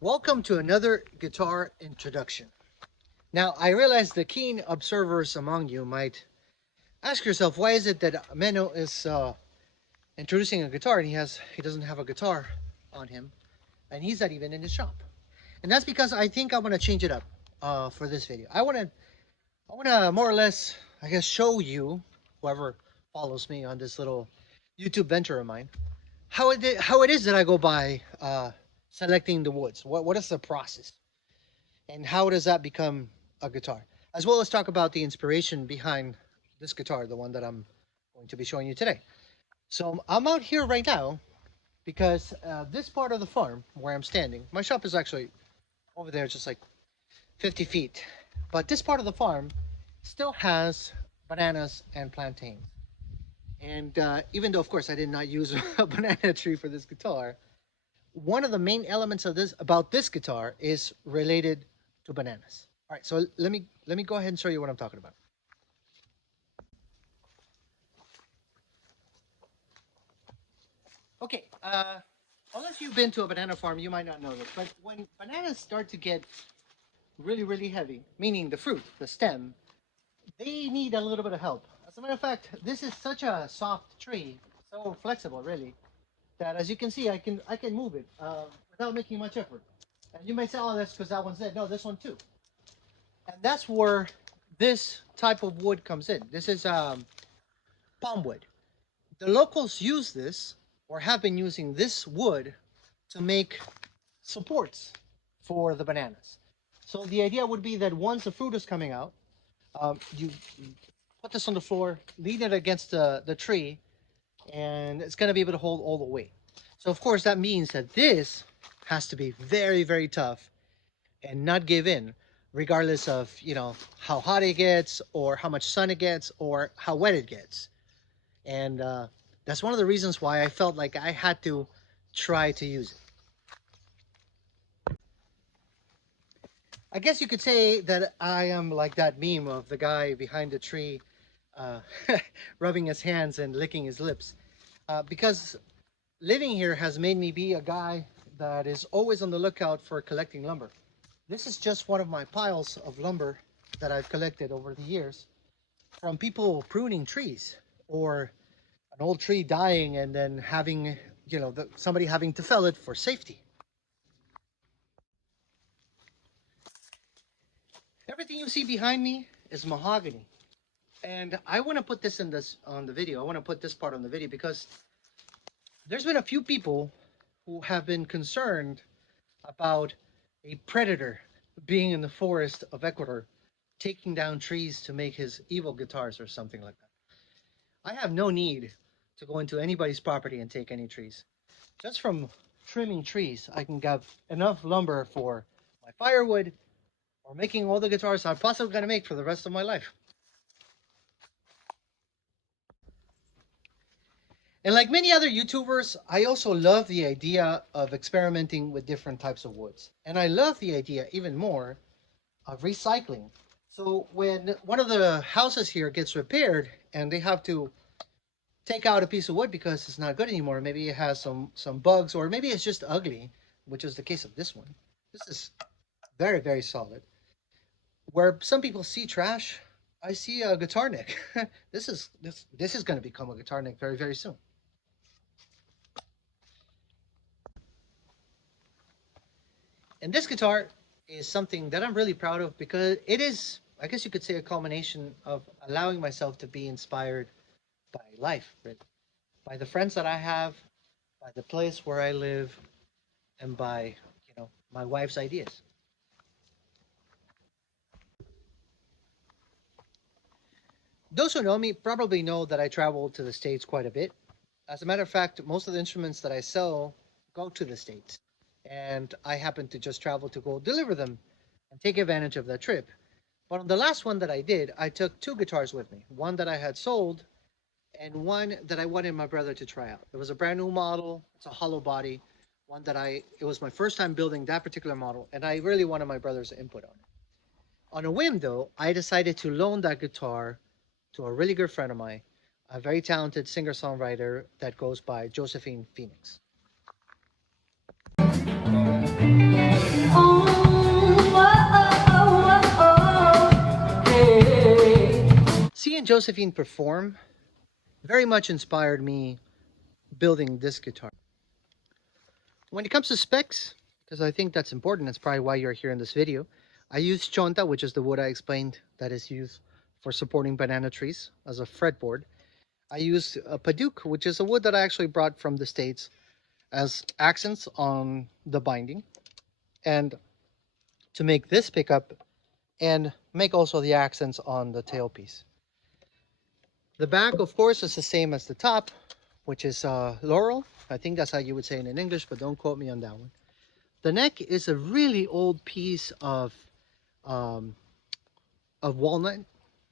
Welcome to another guitar introduction. Now, I realize the keen observers among you might ask yourself, why is it that MenO is introducing a guitar and he doesn't have a guitar on him, and he's not even in his shop? And that's because I think I want to change it up for this video. I want to more or less, I guess, show you, whoever follows me on this little YouTube venture of mine, how it is that I go by selecting the woods. What is the process, and how does that become a guitar? As well as talk about the inspiration behind this guitar, the one that I'm going to be showing you today. So I'm out here right now because this part of the farm where I'm standing, my shop is actually over there, just like 50 feet. But this part of the farm still has bananas and plantains. And even though, of course, I did not use a banana tree for this guitar, one of the main elements of this about this guitar is related to bananas. All right, so let me go ahead and show you what I'm talking about. Okay, unless you've been to a banana farm, you might not know this, but when bananas start to get really heavy, meaning the fruit, the stem, they need a little bit of help. As a matter of fact, this is such a soft tree, so flexible, really, that as you can see, I can move it without making much effort. And you may say, oh, that's because that one's dead. No, this one too. And that's where this type of wood comes in. This is palm wood. The locals use this, or have been using this wood, to make supports for the bananas. So the idea would be that once the fruit is coming out, you put this on the floor, lean it against the tree, and it's going to be able to hold all the weight. So of course that means that this has to be very tough and not give in, regardless of how hot it gets or how much sun it gets or how wet it gets. And that's one of the reasons why I felt like I had to try to use it. I guess you could say that I am like that meme of the guy behind the tree uh, rubbing his hands and licking his lips, because living here has made me be a guy that is always on the lookout for collecting lumber. This is just one of my piles of lumber that I've collected over the years from people pruning trees, or an old tree dying and then having, somebody having to fell it for safety. Everything you see behind me is mahogany. And I want to put this on the video. I want to put this part on the video because there's been a few people who have been concerned about a predator being in the forest of Ecuador, taking down trees to make his evil guitars or something like that. I have no need to go into anybody's property and take any trees. Just from trimming trees, I can get enough lumber for my firewood or making all the guitars I'm possibly going to make for the rest of my life. And like many other YouTubers, I also love the idea of experimenting with different types of woods. And I love the idea even more of recycling. So when one of the houses here gets repaired and they have to take out a piece of wood because it's not good anymore, maybe it has some bugs, or maybe it's just ugly, which is the case of this one. This is very solid. Where some people see trash, I see a guitar neck. This is going to become a guitar neck very soon. And this guitar is something that I'm really proud of because it is, I guess you could say, a culmination of allowing myself to be inspired by life, right? By the friends that I have, by the place where I live, and by, my wife's ideas. Those who know me probably know that I travel to the States quite a bit. As a matter of fact, most of the instruments that I sell go to the States. And I happen to just travel to go deliver them and take advantage of that trip. But on the last one that I did, I took two guitars with me. One that I had sold and one that I wanted my brother to try out. It was a brand new model. It's a hollow body. One that it was my first time building that particular model, and I really wanted my brother's input on it. On a whim, though, I decided to loan that guitar to a really good friend of mine, a very talented singer-songwriter that goes by Josephine Phoenix. Watching Josephine perform very much inspired me building this guitar. When it comes to specs, because I think that's important, that's probably why you're here in this video, I use chonta, which is the wood I explained that is used for supporting banana trees as a fretboard. I use a paduk, which is a wood that I actually brought from the States as accents on the binding, and to make this pickup and make also the accents on the tailpiece. The back, of course, is the same as the top, which is laurel. I think that's how you would say it in English, but don't quote me on that one. The neck is a really old piece um, of walnut.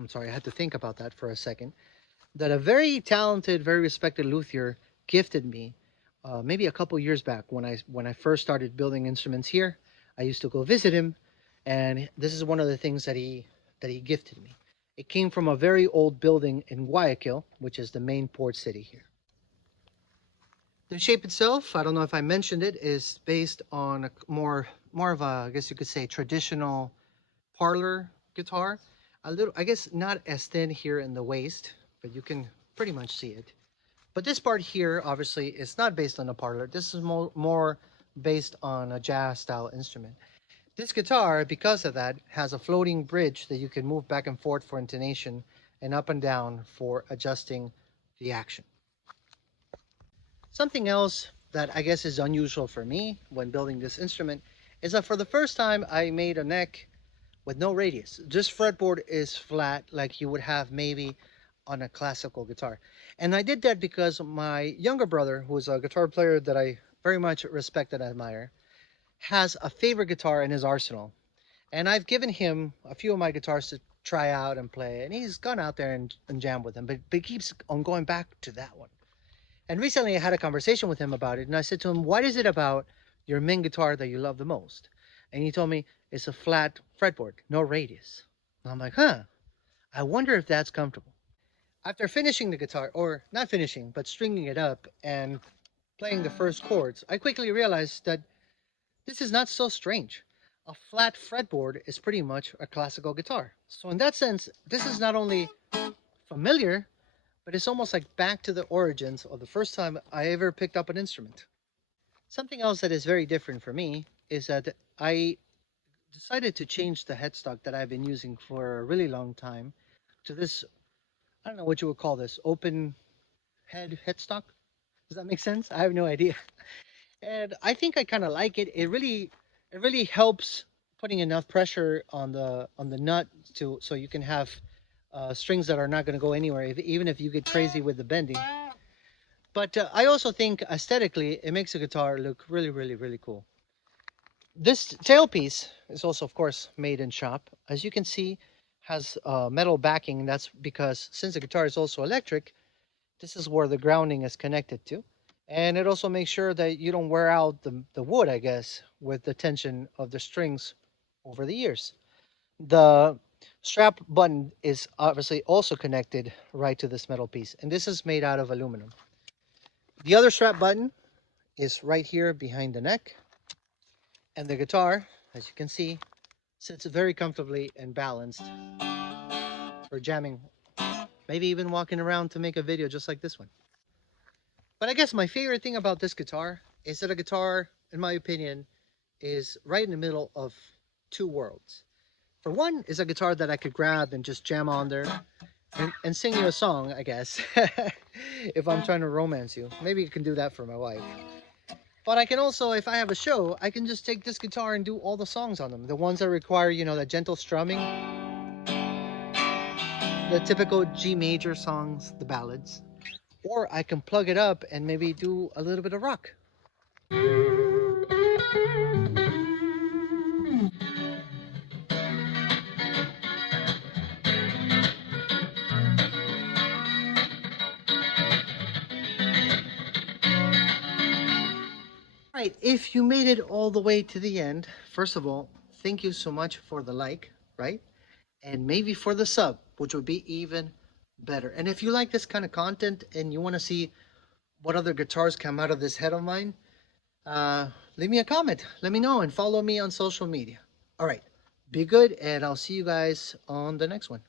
I'm sorry, I had to think about that for a second. That a very talented, very respected luthier gifted me maybe a couple years back when I first started building instruments here. I used to go visit him, and this is one of the things that he gifted me. It came from a very old building in Guayaquil, which is the main port city here. The shape itself, I don't know if I mentioned it, is based on a more of a, I guess you could say, traditional parlor guitar. A little, I guess, not as thin here in the waist, but you can pretty much see it. But this part here, obviously, is not based on a parlor. This is more based on a jazz style instrument. This guitar, because of that, has a floating bridge that you can move back and forth for intonation and up and down for adjusting the action. Something else that I guess is unusual for me when building this instrument is that for the first time I made a neck with no radius. This fretboard is flat like you would have maybe on a classical guitar. And I did that because my younger brother, who is a guitar player that I very much respect and admire, has a favorite guitar in his arsenal. And I've given him a few of my guitars to try out and play, and he's gone out there and jammed with them, but he keeps on going back to that one. And recently I had a conversation with him about it, and I said to him, what is it about your main guitar that you love the most? And he told me, it's a flat fretboard, no radius. And I'm like, huh, I wonder if that's comfortable. After finishing the guitar, or not finishing, but stringing it up and playing the first chords, I quickly realized that this is not so strange. A flat fretboard is pretty much a classical guitar. So in that sense, this is not only familiar, but it's almost like back to the origins of the first time I ever picked up an instrument. Something else that is very different for me is that I decided to change the headstock that I've been using for a really long time to this, I don't know what you would call this, open head headstock. Does that make sense? I have no idea. And I think I kind of like it. It really helps putting enough pressure on the nut to so you can have strings that are not going to go anywhere, even if you get crazy with the bending. But I also think aesthetically, it makes a guitar look really, really, really cool. This tailpiece is also, of course, made in shop. As you can see, has metal backing. That's because since the guitar is also electric, this is where the grounding is connected to. And it also makes sure that you don't wear out the wood, I guess, with the tension of the strings over the years. The strap button is obviously also connected right to this metal piece, and this is made out of aluminum. The other strap button is right here behind the neck, and the guitar, as you can see, sits very comfortably and balanced for jamming, maybe even walking around to make a video just like this one. But I guess my favorite thing about this guitar is that a guitar, in my opinion, is right in the middle of two worlds. For one, is a guitar that I could grab and just jam on there and sing you a song, I guess, if I'm trying to romance you. Maybe you can do that for my wife. But I can also, if I have a show, I can just take this guitar and do all the songs on them. The ones that require, you know, that gentle strumming. The typical G major songs, the ballads. Or I can plug it up and maybe do a little bit of rock. Right, if you made it all the way to the end, first of all, thank you so much for the like, right? And maybe for the sub, which would be even better. And if you like this kind of content and you want to see what other guitars come out of this head of mine, leave me a comment. Let me know and follow me on social media. All right, be good, and I'll see you guys on the next one.